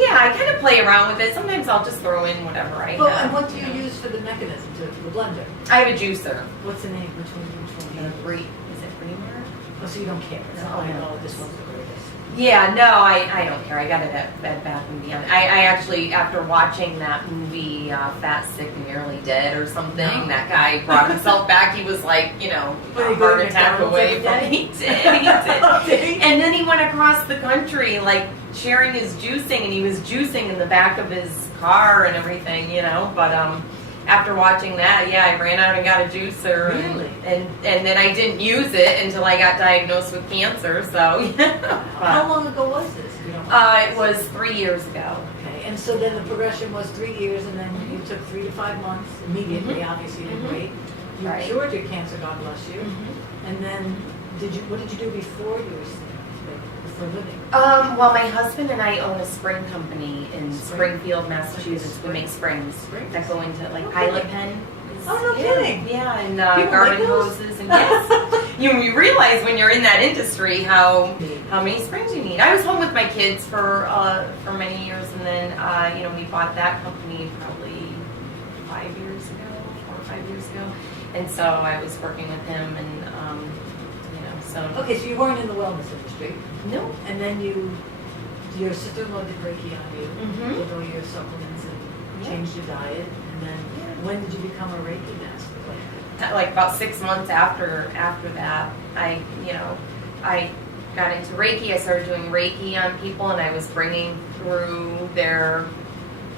Yeah, I kind of play around with it. Sometimes I'll just throw in whatever I have. And what do you use for the mechanism, the blender? I have a juicer. What's the name? Which one? Is it Bremer? Oh, so you don't care. It's not like, oh, this one's the greatest. Yeah, no, I don't care. I got it at Bed Bath & Beyond. I actually, after watching that movie, Fat, Sick, and Nearly Dead or something, that guy brought himself back. He was like, a heart attack away from he did. And then he went across the country, like, sharing his juicing, and he was juicing in the back of his car and everything, But after watching that, I ran out and got a juicer. Really? And then I didn't use it until I got diagnosed with cancer, so. How long ago was this? It was 3 years ago. Okay, and so then the progression was 3 years, and then you took 3 to 5 months immediately. Obviously, you didn't wait. You cured your cancer, God bless you. And then, what did you do before you were sick? For a living? Well, my husband and I own a spring company in Springfield, Massachusetts. We make springs that go into Pilot Pen. Oh, no kidding. Yeah, and garden hoses and yes. You realize when you're in that industry how many springs you need. I was home with my kids for many years, and then we bought that company probably 5 years ago, 4 or 5 years ago, and so I was working with him and. So. Okay, so you weren't in the wellness industry. No. And then your sister-in-law did Reiki on you, with all your supplements and changed your diet. And then when did you become a Reiki master? Like about 6 months after that, I got into Reiki. I started doing Reiki on people, and I was bringing through their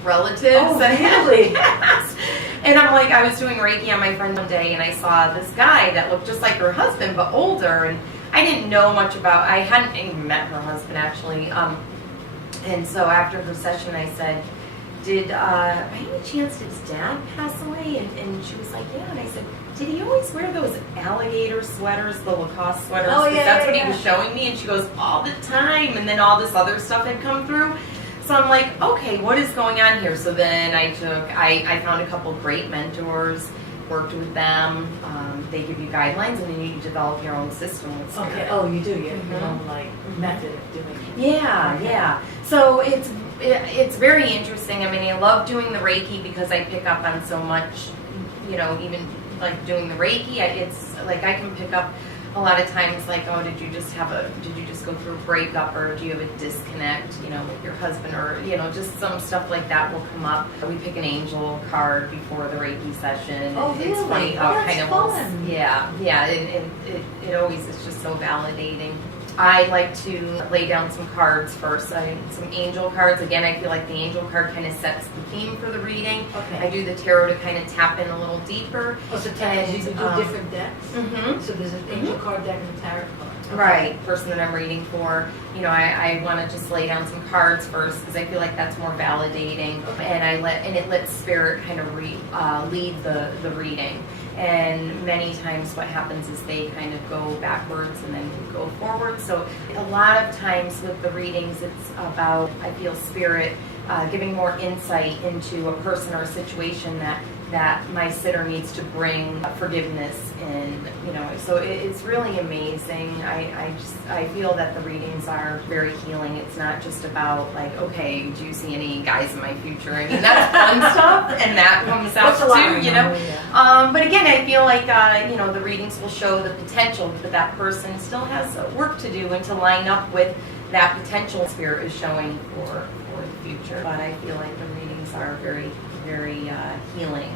relatives. Oh, really? Yes. And I was doing Reiki on my friend one day, and I saw this guy that looked just like her husband, but older, and I didn't know much I hadn't even met her husband, actually. And so after her session, I said, by any chance, did his dad pass away? And she was like, yeah. And I said, did he always wear those alligator sweaters, the Lacoste sweaters? Oh, yeah, that's what he was showing me. And she goes, all the time. And then all this other stuff had come through. So I'm like, okay, what is going on here? So then I found a couple great mentors, worked with them. They give you guidelines, and then you develop your own system with spirit. Okay. Oh, you do. You have your own method of doing it. Yeah. So it's very interesting. I mean, I love doing the Reiki because I pick up on so much. Even like doing the Reiki, it's like I can pick up a lot of times, like, oh, did you just go through a breakup, or do you have a disconnect, with your husband, or, just some stuff like that will come up. We pick an angel card before the Reiki session. Oh, really? It's funny how that's kind of fun. it always is just so validating. I like to lay down some cards first. Some angel cards. Again, I feel like the angel card kind of sets the theme for the reading. Okay. I do the tarot to kind of tap in a little deeper. Oh, so you do different decks? Mm-hmm. So there's an angel card deck and a tarot card. Okay. Right, person that I'm reading for. I want to just lay down some cards first because I feel like that's more validating, and it lets spirit kind of lead the reading. And many times what happens is they kind of go backwards and then go forward. So a lot of times with the readings, it's about, I feel, spirit giving more insight into a person or a situation that my sitter needs to bring forgiveness in, so it's really amazing. I feel that the readings are very healing. It's not just about like, okay, do you see any guys in my future? I mean, that's fun stuff, and that comes out too, Yeah. But again, I feel like, the readings will show the potential, but that person still has work to do and to line up with that potential spirit is showing for the future. But I feel like the readings are very, very healing.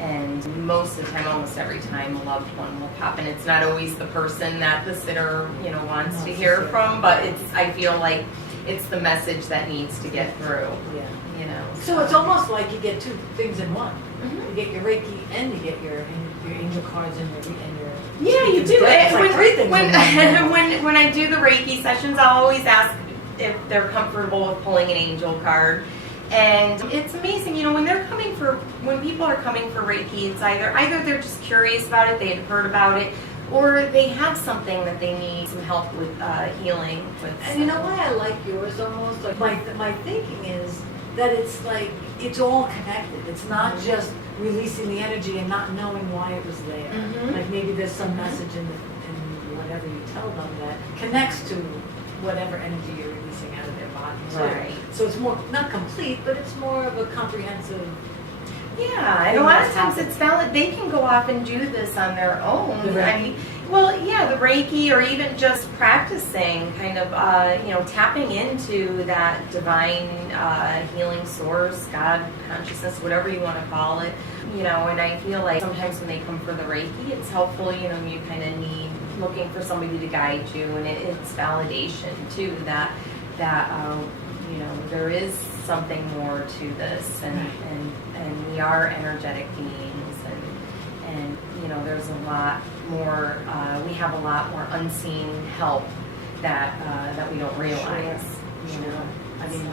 And most of the time, almost every time, a loved one will pop in. It's not always the person that the sitter, wants to hear from, but I feel like it's the message that needs to get through. Yeah. So it's almost like you get two things in one. Mm-hmm. You get your Reiki and you get your angel cards and your yeah, you do. It's like three things in one. When I do the Reiki sessions, I'll always ask if they're comfortable with pulling an angel card. And it's amazing, when people are coming for Reiki, it's either they're just curious about it, they had heard about it, or they have something that they need some help with healing with. And you know why I like yours almost? Like my thinking is that it's like it's all connected. It's not just releasing the energy and not knowing why it was there. Mm-hmm. Like maybe there's some message in whatever you tell them that connects to whatever energy you're releasing out of their body too. Right. So it's more, not complete, but it's more of a comprehensive. Yeah, and a lot of times it's valid. They can go off and do this on their own. The Reiki. I mean, well, yeah, the Reiki, or even just practicing, kind of, tapping into that divine healing source, God consciousness, whatever you want to call it. And I feel like sometimes when they come for the Reiki, it's helpful. You kind of need looking for somebody to guide you, and it's validation too that there is something more to this, and we are energetic beings, and there's a lot more. We have a lot more unseen help that we don't realize. Sure. I mean,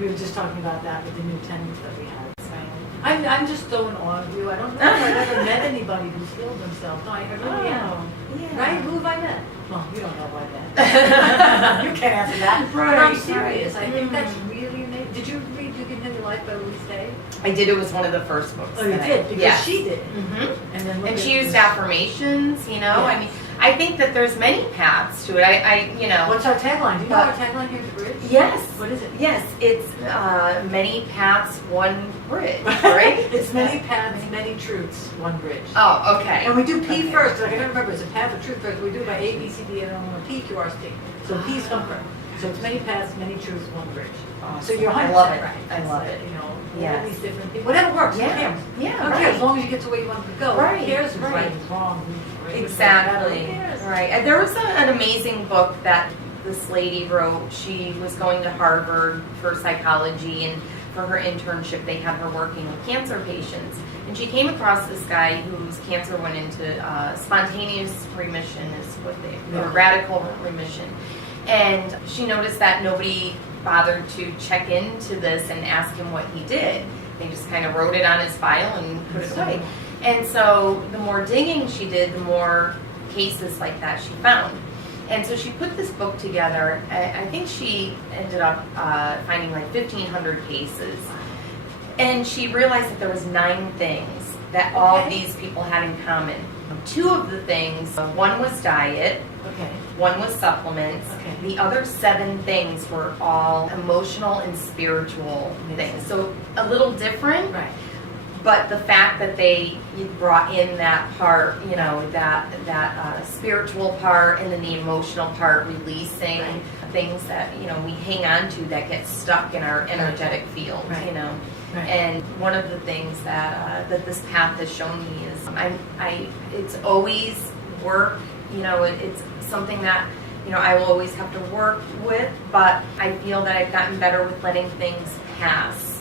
we were just talking about that with the new tenants that we had. Right. I'm just so in awe of you. I don't know if I've ever met anybody who's healed themselves. No, I really am. Yeah. Right? Who have I met? Well, you don't know who I met. You can't answer that. Right, But I'm serious. right. I think that's really amazing. Did you read You Can Live Your Life by Louise Day? I did. It was one of the first books. Oh, you did? Because yes. she did. Mm-hmm. And then And she used affirmations. Yeah. I mean, I think that there's many paths to it. What's our tagline? Do you know our tagline here at the Bridge? Yes. What is it? Yes, it's many paths, one bridge, right? It's many paths, many truths, one bridge. Oh, okay. And we do P Okay. first. Like I don't remember. It's a path of truth first. We do it by A, B, C, D, and then P, Q, R, S, T. So P's come first. So it's many paths, many truths, one bridge. So you're 100% I love it. right. I love it. All Yes. these different people. Whatever works. Yeah. Who cares? Yeah, Who cares? right. As long as you get to where you want to go. Right, Who cares who's right. right, who's wrong, who's right, Exactly. Who cares? Right. And there was an amazing book that this lady wrote. She was going to Harvard for psychology, and for her internship, they had her working with cancer patients. And she came across this guy whose cancer went into spontaneous remission, is what or radical remission. And she noticed that nobody bothered to check into this and ask him what he did. They just kind of wrote it on his file and put it away. And so the more digging she did, the more cases like that she found. And so she put this book together. I think she ended up finding like 1,500 cases. And she realized that there was 9 things that all of these people had in common. 2 of the things, one was diet, Okay. one was supplements. Okay. The other 7 things were all emotional and spiritual things. So a little different, Right. but the fact that they brought in that part, that spiritual part, and then the emotional part, releasing Right. things that we hang on to that get stuck in our energetic field. Right. Right. And one of the things that this path has shown me is it's always work. It's something that I will always have to work with, but I feel that I've gotten better with letting things pass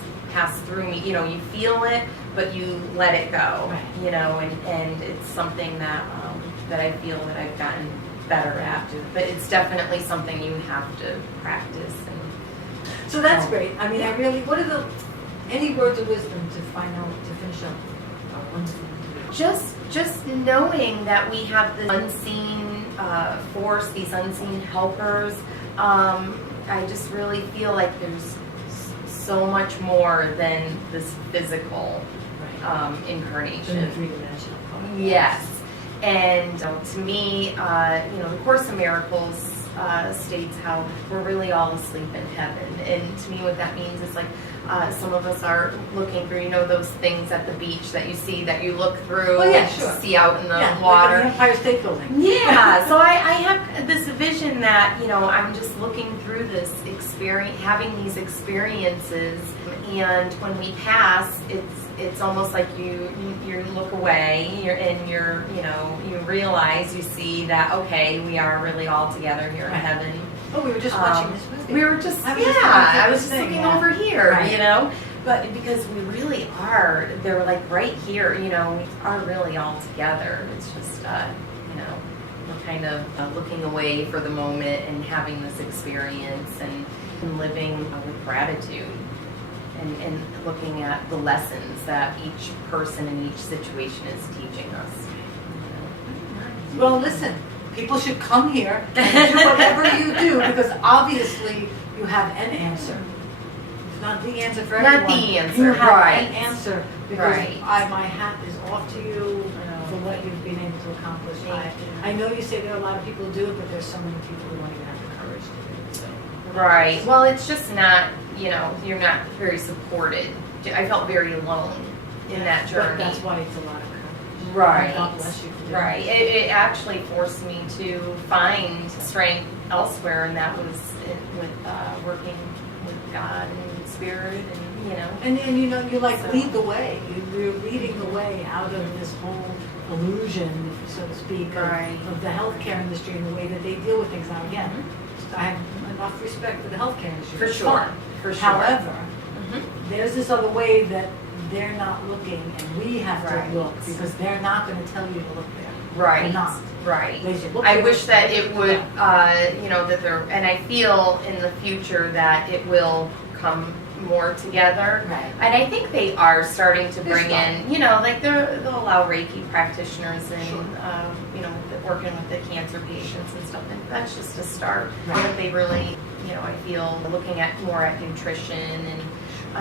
through me. You feel it, but you let it go. Right. And it's something that I feel that I've gotten better at. But it's definitely something you have to practice. So that's great. I mean, what are any words of wisdom to finish up our wonderful interview? Just knowing that we have this unseen force, these unseen helpers. I just really feel like there's so much more than this physical incarnation. In the three-dimensional part. Yes. And to me, the Course in Miracles states how we're really all asleep in heaven. And to me, what that means is like some of us are looking through, those things at the beach that you see, that you look through, Oh, yeah, sure. see out in the Like water. the Empire State Building. Yeah, so I have this vision that, I'm just looking through this experience, having these experiences, and when we pass, it's almost like you look away, you realize, you see that, okay, we are really all together here in heaven. Oh, we were just watching this movie. We were just, I was just looking over here, But because we really are, they're like right here, we are really all together. It's just, we're kind of looking away for the moment and having this experience and living with gratitude and looking at the lessons that each person in each situation is teaching us. Well, listen, people should come here and do whatever you do, because obviously you have an answer. It's not the answer for everyone. Not the answer, You have right. an answer, because Right. my hat is off to you for what you've been able to accomplish. Thank you. I know you say there are a lot of people who do it, but there's so many people who don't even have the courage to do it. Right. Well, it's just not, you're not very supported. I felt very alone in that journey. But that's why it's a lot of courage. Right. God bless you for doing Right. It actually forced me to find strength elsewhere, and that was with working with God and Spirit, and And you lead the way. You're leading the way out of this whole illusion, so to speak, of the healthcare industry and the way that they deal with things. Now, again, I have enough respect for the healthcare industry. For It's sure. fine. For sure. However, there's this other way that they're not looking, and we have Right. to look, because they're not going to tell you to look there. Right. They're not. Right. They should look I there. wish that it would, that there, and I feel in the future that it will come more together. Right. And I think they are starting to They're bring in, they'll allow Reiki practitioners and, Sure. working with the cancer patients and stuff. And that's just a start. Right. I think they really, I feel looking at more at nutrition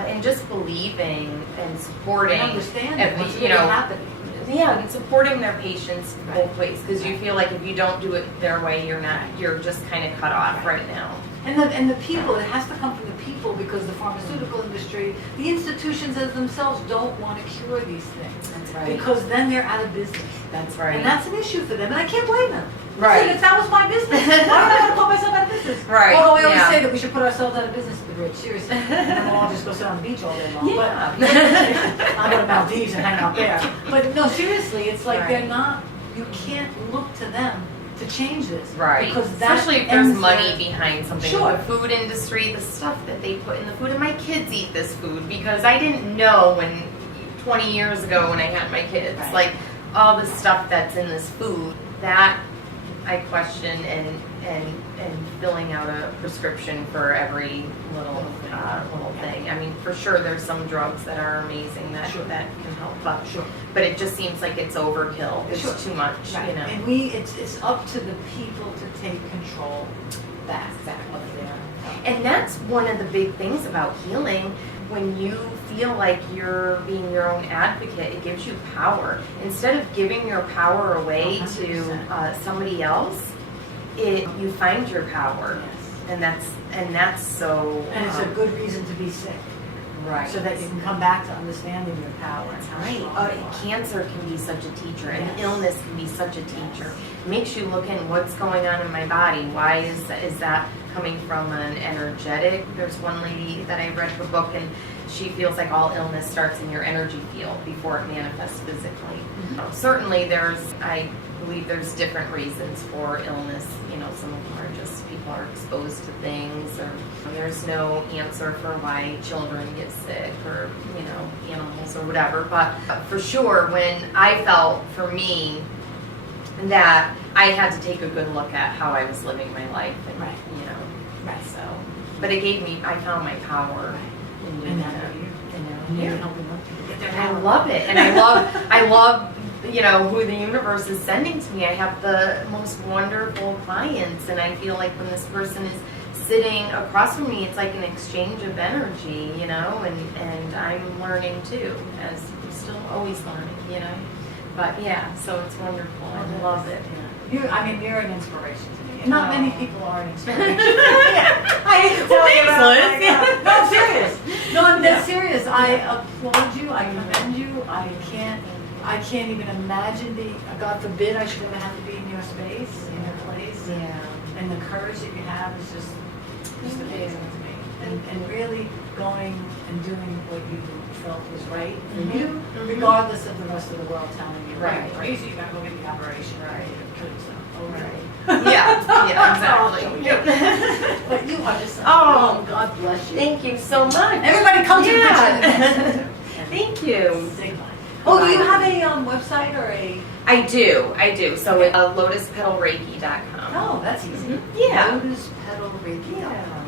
and just believing and supporting. And understanding every- what's really happening. Yeah, and supporting their patients Right. both ways, because you feel like if you don't do it their way, you're just kind of cut off right now. And the people, it has to come from the people, because the pharmaceutical industry, the institutions as themselves don't want to cure these things. That's right. Because then they're out of business. That's right. And that's an issue for them, and I can't blame them. Right. Listen, if that was my business, why would I want to put myself out of business? Right, Although I always yeah. say that we should put ourselves out of business to the rich, seriously. And then we'll all just go sit on the beach all day long. Yeah. But I'll go to Maldives and hang out there. But no, seriously, it's like Right. they're not, you can't look to them to change this. Right. Because that Especially if there's ends money their- behind something. Sure. The food industry, the stuff that they put in the food, and my kids eat this food because I didn't know 20 years ago when I had my kids, Right. like all the stuff that's in this food, that I question, and filling out a prescription for every little thing. I mean, for sure, there's some drugs that are amazing that Sure. that can help, but Sure. but it just seems like it's overkill. It's Sure. too much, Right. And it's up to the people to take control back of their. And that's one of the big things about healing. When you feel like you're being your own advocate, it gives you power. Instead of giving your power away to 100%. Somebody else, you find your power, Yes. and that's so. And it's a good reason to be sick. Right. So that you can come back to understanding your power. That's and how right. strong you are. Cancer can be such a teacher, and Yes. illness can be such a teacher. It makes you look in what's going on in my body. Why is that coming from an energetic? There's one lady that I read her book, and she feels like all illness starts in your energy field before it manifests physically. Certainly, I believe there's different reasons for illness. Some of them are just people are exposed to things, or there's no answer for why children get sick, or animals or whatever. But for sure, when I felt for me that I had to take a good look at how I was living my life, and Right. Right. so. But it gave me. I found my power in doing And that. now you're And you're now, helping other people get their and I power. love it, and I love who the universe is sending to me. I have the most wonderful clients, and I feel like when this person is sitting across from me, it's like an exchange of energy, and I'm learning too, as I'm still always learning, But yeah, so it's wonderful. I love it. You're an inspiration to me. And not many people are an inspiration. I hate to Well, tell you thanks, that. Liz. Oh my God. No, I'm serious. No, I'm dead serious. I applaud you. I commend you. I can't even imagine God forbid I should ever have to be in your space, in your place. Yeah. And the courage that you have is just amazing to me. And really going and doing what you felt was right for you, regardless of the rest of the world telling you, Right. you're crazy, you gotta go get the operation, Right. you kill yourself. Oh, Right. Yeah, exactly. But you are just, Oh. God bless you. Thank you so much. Everybody come to the Yeah. picture. Thank you. Sigma. Oh, do you have a website or a? I do. So it's lotuspetalreiki.com. Oh, that's easy. Yeah. LotusPetalReiki.com.